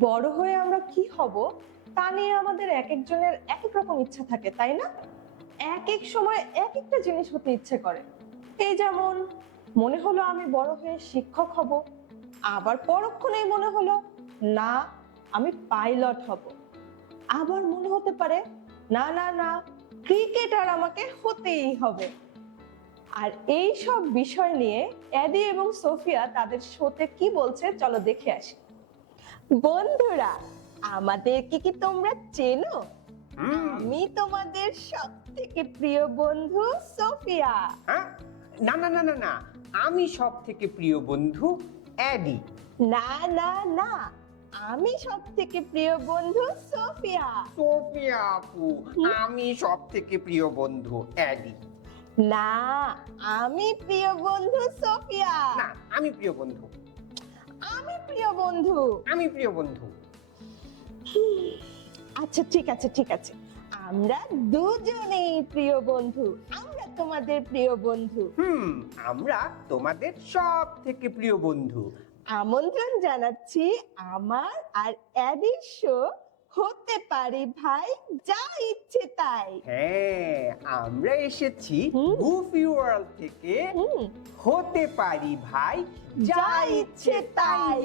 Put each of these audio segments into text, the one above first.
বড় হয়ে আমরা কি হব, তা নিয়ে আমাদের এক একজনের এক এক রকম ইচ্ছা থাকে, তাই না? এক এক সময় এক একটা জিনিস হতে ইচ্ছে করে। এই যেমন, মনে হলো আমি বড় হয়ে শিক্ষক হব, আবার পরক্ষণেই মনে হলো, না, আমি পাইলট হব। আবার মনে হতে পারে, না না না, ক্রিকেটার আমাকে হতেই হবে। আর এই সব বিষয় নিয়ে অ্যাডি এবং সোফিয়া তাদের শোতে কি বলছে, চলো দেখে আসি। বন্ধুরা আমাদেরকে কি তোমরা চেনো? আমি তোমাদের সব থেকে প্রিয় বন্ধু সোফিয়া। হ্যাঁ? না না না না না। আমি সব থেকে প্রিয় বন্ধু অ্যাডি। না না না। আমি সব থেকে প্রিয় বন্ধু সোফিয়া। সোফিয়া আপু আমি সব থেকে প্রিয় বন্ধু অ্যাডি। না আমি প্রিয় বন্ধু সোফিয়া। না আমি প্রিয় বন্ধু আমি প্রিয় বন্ধু। আমি প্রিয় বন্ধু। আচ্ছা ঠিক আছে ঠিক আছে। আমরা দুজনেই প্রিয় বন্ধু। আমরা তোমাদের প্রিয় বন্ধু। হুম আমরা তোমাদের সব থেকে প্রিয় বন্ধু। আমন্ত্রণ জানাচ্ছি আমার আর অ্যাডির শো হতে পারে ভাই যা ইচ্ছে তাই। হ্যাঁ আমরা এসেছি গুফি ওয়ার্ল্ড থেকে। হতে পারি ভাই যা ইচ্ছে তাই।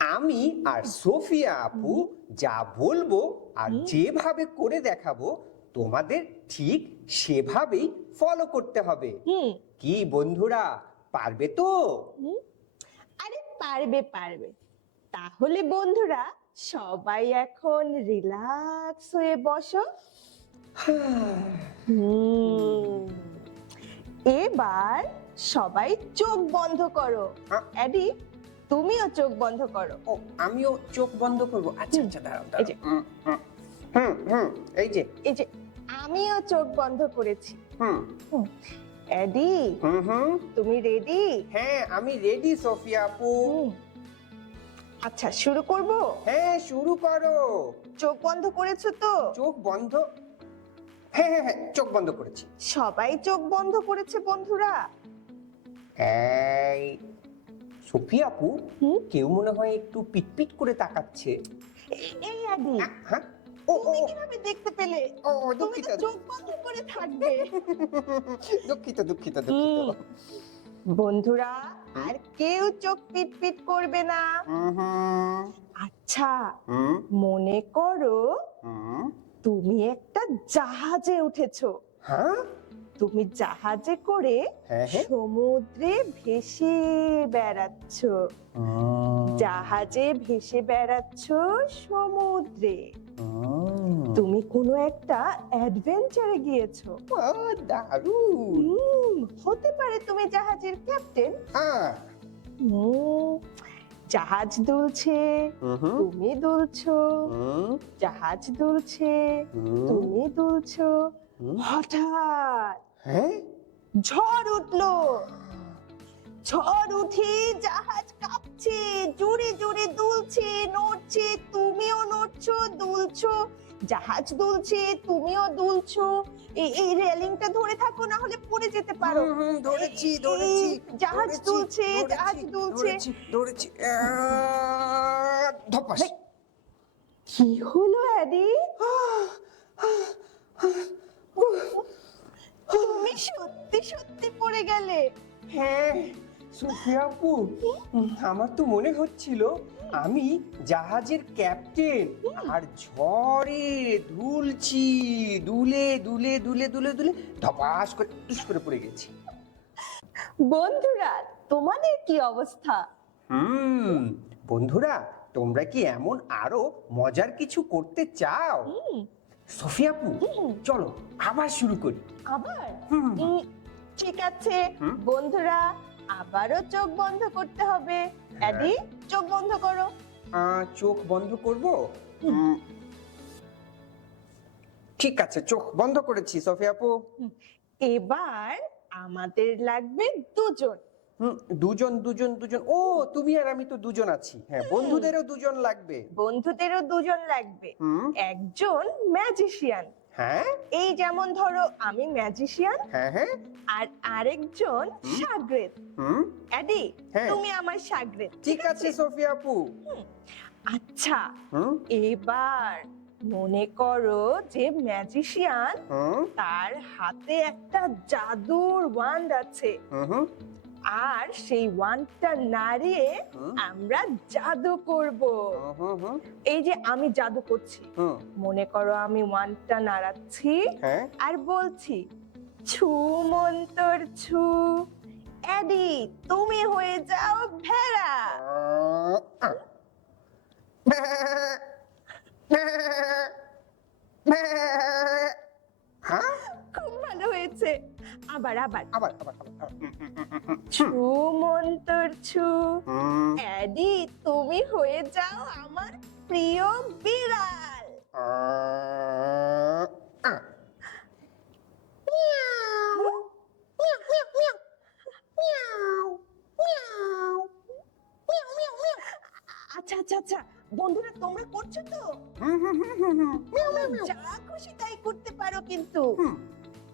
আমি আর সোফিয়া আপু যা বলব আর যেভাবে করে দেখাবো তোমাদের ঠিক সেভাবেই ফলো করতে হবে। কি বন্ধুরা পারবে তো? আরে পারবে পারবে। তাহলে বন্ধুরা সবাই এখন রিল্যাক্স হয়ে বসো। হুম। এবার সবাই চোখ বন্ধ করো। অ্যাডি তুমিও চোখ বন্ধ করো। ও আমিও চোখ বন্ধ করব। আচ্ছা আচ্ছা দাঁড়াও এই যে। হুম, হুম, হুম হুম এই যে। এই যে আমিও চোখ বন্ধ করেছি। হুম। অ্যাডি হুম হুম। তুমি রেডি হ্যাঁ আমি রেডি সোফিয়া আপু। আচ্ছা শুরু করব? হ্যাঁ শুরু করো। চোখ বন্ধ করেছ তো? চোখ বন্ধ? হ্যাঁ হ্যাঁ হ্যাঁ চোখ বন্ধ করেছি। সবাই চোখ বন্ধ করেছে বন্ধুরা। এই সোফিয়া আপু কেউ মনে হয় একটু পিটপিট করে তাকাচ্ছে। এই আদি হ্যাঁ? ও ও কীভাবে দেখতে পেলে? ও দুঃখিত। চোখ বন্ধ করে থাকবে। দুঃখিত দুঃখিত দুঃখিত। বন্ধুরা আর কেউ চোখ পিট পিট করবে না। আচ্ছা মনে করো তুমি একটা জাহাজে উঠেছো। হ্যাঁ? তুমি জাহাজে করে হ্যাঁ হ্যাঁ। সমুদ্রে ভেসে বেড়াচ্ছ। জাহাজে ভেসে বেড়াচ্ছ সমুদ্রে। তুমি কোনো একটা অ্যাডভেঞ্চারে গিয়েছো। ও, দারুণ। হুম, হতে পারে তুমি জাহাজের ক্যাপ্টেন হ্যাঁ। হুম, জাহাজ দুলছে তুমি দুলছো জাহাজ দুলছে তুমি দুলছো। হঠাৎ হ্যাঁ? ঝড় উঠল। ঝড় উঠে জাহাজ কাঁপছে জোরে জোরে দুলছে নড়ছে তুমিও নড়ছো দুলছো। জাহাজ দুলছে তুমিও দুলছো। এই রেলিংটা ধরে থাকো না হলে পড়ে যেতে পারো। ধরেছি ধরেছি জাহাজ দুলছে জাহাজ দুলছে। ধরেছি ধপাস। কি হলো অ্যাডি তুমি সত্যি সত্যি পড়ে গেলে। হ্যাঁ সুফিয়া আপু আমার তো মনে হচ্ছিল আমি জাহাজের ক্যাপ্টেন আর ঝড়ে দুলছি দুলে দুলে দুলে দুলে দুলে ধপাস করে টুস করে পড়ে গেছি। বন্ধুরা তোমাদের কি অবস্থা? হুম বন্ধুরা তোমরা কি এমন আরও মজার কিছু করতে চাও? হুম, সোফিয়া আপু হুম, চলো আবার শুরু করি। আবার? হুম, ঠিক আছে। বন্ধুরা আবারও চোখ বন্ধ করতে হবে। অ্যাডি চোখ বন্ধ করো। আহ, চোখ বন্ধ করব? উম, ঠিক আছে চোখ বন্ধ করেছি সোফিয়া আপু। এবার আমাদের লাগবে দুজন। হুম, দুজন দুজন দুজন। ও তুমি আর আমি তো দুজন আছি। হ্যাঁ বন্ধুদেরও দুজন লাগবে। বন্ধুদেরও দুজন লাগবে। হুম। একজন ম্যাজিশিয়ান। হ্যাঁ? এই যেমন ধরো আমি ম্যাজিশিয়ান হ্যাঁ হ্যাঁ। আর আরেকজন সাগরেদ। হুম? অ্যাডি হ্যাঁ। তুমি আমার সাগরেদ ঠিক আছে সোফিয়া আপু। আচ্ছা হুম? এবার মনে করো যে ম্যাজিশিয়ান হুম? তার হাতে একটা জাদুর ওয়ান্ড আছে। হুম হুম। আর সেই ওয়ানটা নাড়িয়ে আমরা জাদু করব। এই যে আমি জাদু করছি মনে করো আমি ওয়ান্ডটা নাড়াচ্ছি হ্যাঁ। আর বলছি ছু মন্তর ছু এডি তুমি হয়ে যাও ভেড়া। হ্যাঁ। খুব ভালো হয়েছে। আবার আবার। আবার আবার আবার। ছু মন্তর ছু। হুম। এডি তুমি হয়ে যাও আমার প্রিয় বিড়াল। আচ্ছা আচ্ছা আচ্ছা বন্ধুরা তোমরা করছ তো? যা খুশি তাই করতে পারো কিন্তু।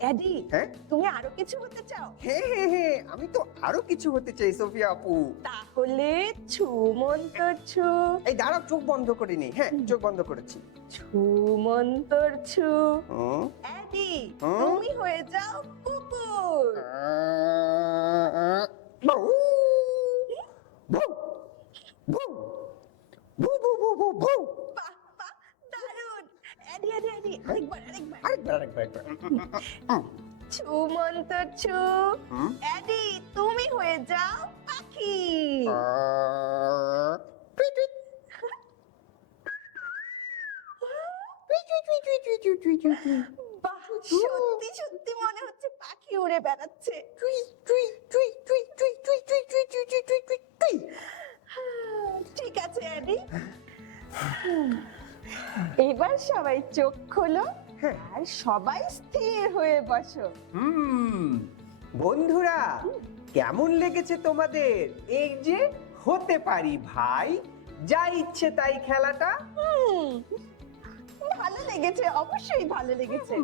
এডি হ্যাঁ তুমি আরও কিছু হতে চাও হ্যাঁ হ্যাঁ হ্যাঁ আমি তো আরও কিছু হতে চাই সোফিয়া আপু তাহলে ছু মন্তর ছু এই দাঁড়াও চোখ বন্ধ করে নি হ্যাঁ চোখ বন্ধ করেছি ছু মন্তর ছু হুম? তুমি হয়ে যাও কুকুর বউ বউ বউ বউ বউ বউ বউ বউ বাহ বাহ দারুণ এডি এডি এডি আরেকবার আরেকবার আরেকবার আরেকবার আরেকবার ছু মন্তর ছু এডি তুমি হয়ে যাও পাখি বাহ সত্যি সত্যি মনে হচ্ছে পাখি উড়ে বেড়াচ্ছে টুই টুই টুই টুই টুই টুই টুই টুই টুই টুই টুই টুই ঠিক আছে এডি এবার সবাই চোখ খোলো। আর সবাই স্থির হয়ে বসো। হুম বন্ধুরা কেমন লেগেছে তোমাদের? এই যে হতে পারি ভাই যা ইচ্ছে তাই খেলাটা। ভালো লেগেছে অবশ্যই ভালো লেগেছে।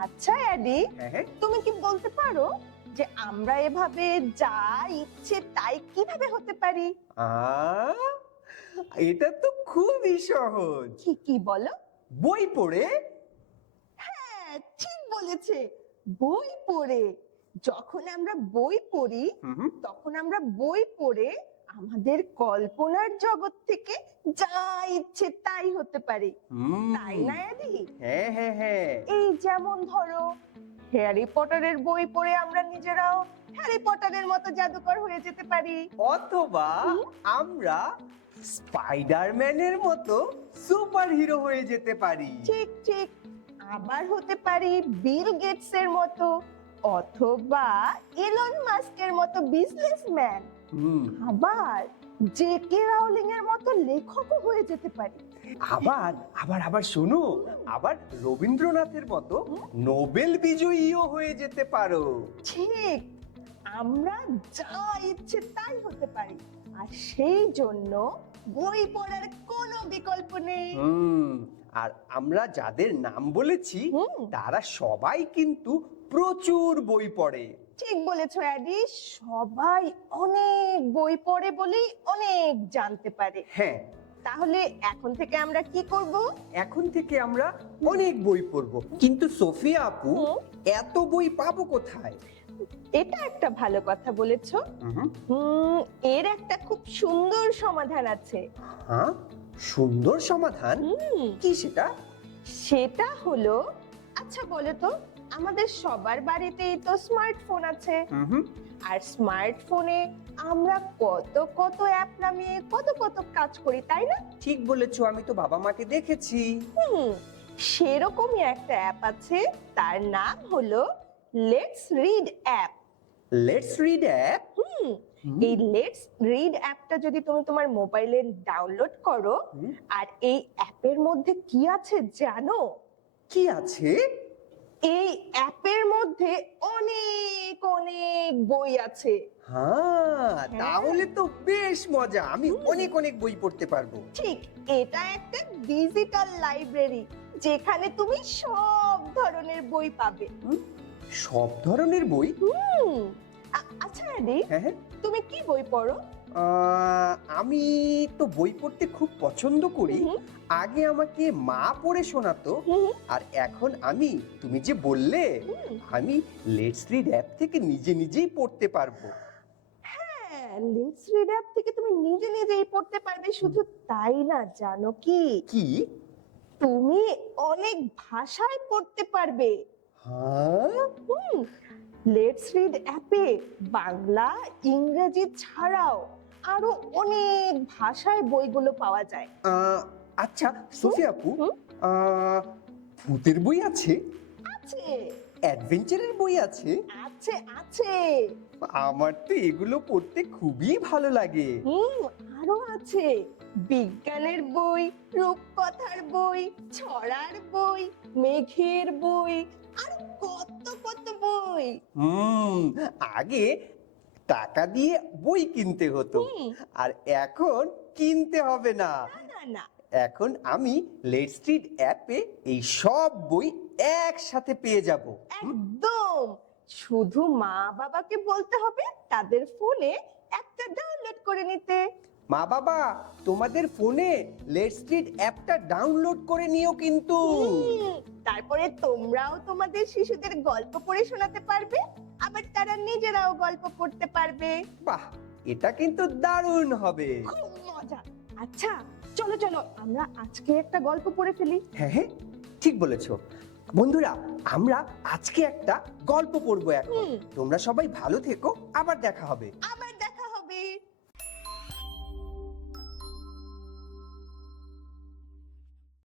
আচ্ছা অ্যাডি হ্যাঁ, হ্যাঁ। তুমি কি বলতে পারো যে আমরা এভাবে যা ইচ্ছে তাই কীভাবে হতে পারি? আহ, এটা তো খুবই সহজ। কি কি বলো? বই পড়ে? হ্যাঁ ঠিক বলেছে। বই পড়ে। যখন আমরা বই পড়ি তখন আমরা বই পড়ে আমাদের কল্পনার জগৎ থেকে যা ইচ্ছে তাই হতে পারে। তাই না অ্যাডি হ্যাঁ হ্যাঁ হ্যাঁ। এই যেমন ধরো হ্যারি পটারের বই পড়ে আমরা নিজেরাও হ্যারি পটারের মতো জাদুকর হয়ে যেতে পারি। অথবা। আমরা স্পাইডারম্যানের মতো সুপার হিরো হয়ে যেতে পারি। ঠিক ঠিক। আবার হতে পারি বিল গেটস এর মতো অথবা এলন মাস্কের মতো বিজনেসম্যান আবার জেকে রাউলিং এর মতো লেখকও হয়ে যেতে পারি। আবার আবার আবার শোনো আবার রবীন্দ্রনাথের মতো নোবেল বিজয়ীও হয়ে যেতে পারো। ঠিক আমরা যা ইচ্ছে তাই হতে পারি আর সেই জন্য বই পড়ার কোনো বিকল্প নেই। আর আমরা যাদের নাম বলেছি তারা সবাই কিন্তু প্রচুর বই পড়ে। ঠিক বলেছ অ্যাডি। সবাই অনেক বই পড়ে বলেই অনেক জানতে পারে। হ্যাঁ। তাহলে এখন থেকে আমরা কি করব? এখন থেকে আমরা অনেক বই পড়ব। কিন্তু সোফিয়া আপু এত বই পাবো কোথায়? এটা একটা ভালো কথা বলেছ। এর একটা খুব সুন্দর সমাধান আছে। হ্যাঁ? সুন্দর সমাধান? কি সেটা? সেটা হলো আচ্ছা বলো তো আমাদের সবার বাড়িতেই তো স্মার্টফোন আছে। আর স্মার্টফোনে আমরা কত কত অ্যাপ নামিয়ে কত কত কাজ করি তাই না? ঠিক বলেছ আমি তো বাবা মাকে দেখেছি। হুম সেরকমই একটা অ্যাপ আছে তার নাম হলো let's read app let's read app হুম এই লেটস রিড অ্যাপটা যদি তুমি তোমার মোবাইলে ডাউনলোড করো আর এই অ্যাপের মধ্যে কি আছে জানো? কি আছে? এই অ্যাপের মধ্যে অনেক অনেক বই আছে। হ্যাঁ তাহলে তো বেশ মজা। আমি অনেক অনেক বই পড়তে পারব। ঠিক এটা একটা ডিজিটাল লাইব্রেরি যেখানে তুমি সব ধরনের বই পাবে। সব ধরনের বই? আচ্ছা অ্যাডি হ্যাঁ হ্যাঁ। তুমি কি বই পড়ো? আমি তো বই পড়তে খুব পছন্দ করি। আগে আমাকে মা পড়ে শোনাতো। আর এখন আমি তুমি যে বললে আমি লেটস রিড অ্যাপ থেকে নিজে নিজেই পড়তে পারব। হ্যাঁ লেটস রিড অ্যাপ থেকে তুমি নিজে নিজেই পড়তে পারবে শুধু তাই না জানো কি? কি? তুমি অনেক ভাষায় পড়তে পারবে। হ্যাঁ? লেটস রিড অ্যাপে বাংলা ইংরেজি ছাড়াও আরও অনেক ভাষায় বইগুলো পাওয়া যায়। আচ্ছা সোফিয়া আপু ভূতের বই আছে? আছে। অ্যাডভেঞ্চারের বই আছে? আছে আছে। আমার তো এগুলো পড়তে খুবই ভালো লাগে। হুম আরও আছে। বিজ্ঞানের বই রূপকথার বই ছড়ার বই মেঘের বই আর কত কত বই। হুম আগে টাকা দিয়ে বই কিনতে হতো। আর এখন কিনতে হবে না। না এখন আমি লেট স্ট্রিট অ্যাপে এই সব বই একসাথে পেয়ে যাব। একদম। শুধু মা বাবাকে বলতে হবে তাদের ফোনে একটা ডাউনলোড করে নিতে। মা বাবা তোমাদের ফোনে লেট স্ট্রিট অ্যাপটা ডাউনলোড করে নিও কিন্তু। তারপরে তোমরাও তোমাদের শিশুদের গল্প পড়ে শোনাতে পারবে আবার তারা নিজেরাও গল্প পড়তে পারবে। বাহ এটা কিন্তু দারুণ হবে। খুব মজা। আচ্ছা চলো চলো আমরা আজকে একটা গল্প পড়ে ফেলি। হ্যাঁ হ্যাঁ ঠিক বলেছ। বন্ধুরা আমরা আজকে একটা গল্প পড়ব এখন। তোমরা সবাই ভালো থেকো আবার দেখা হবে।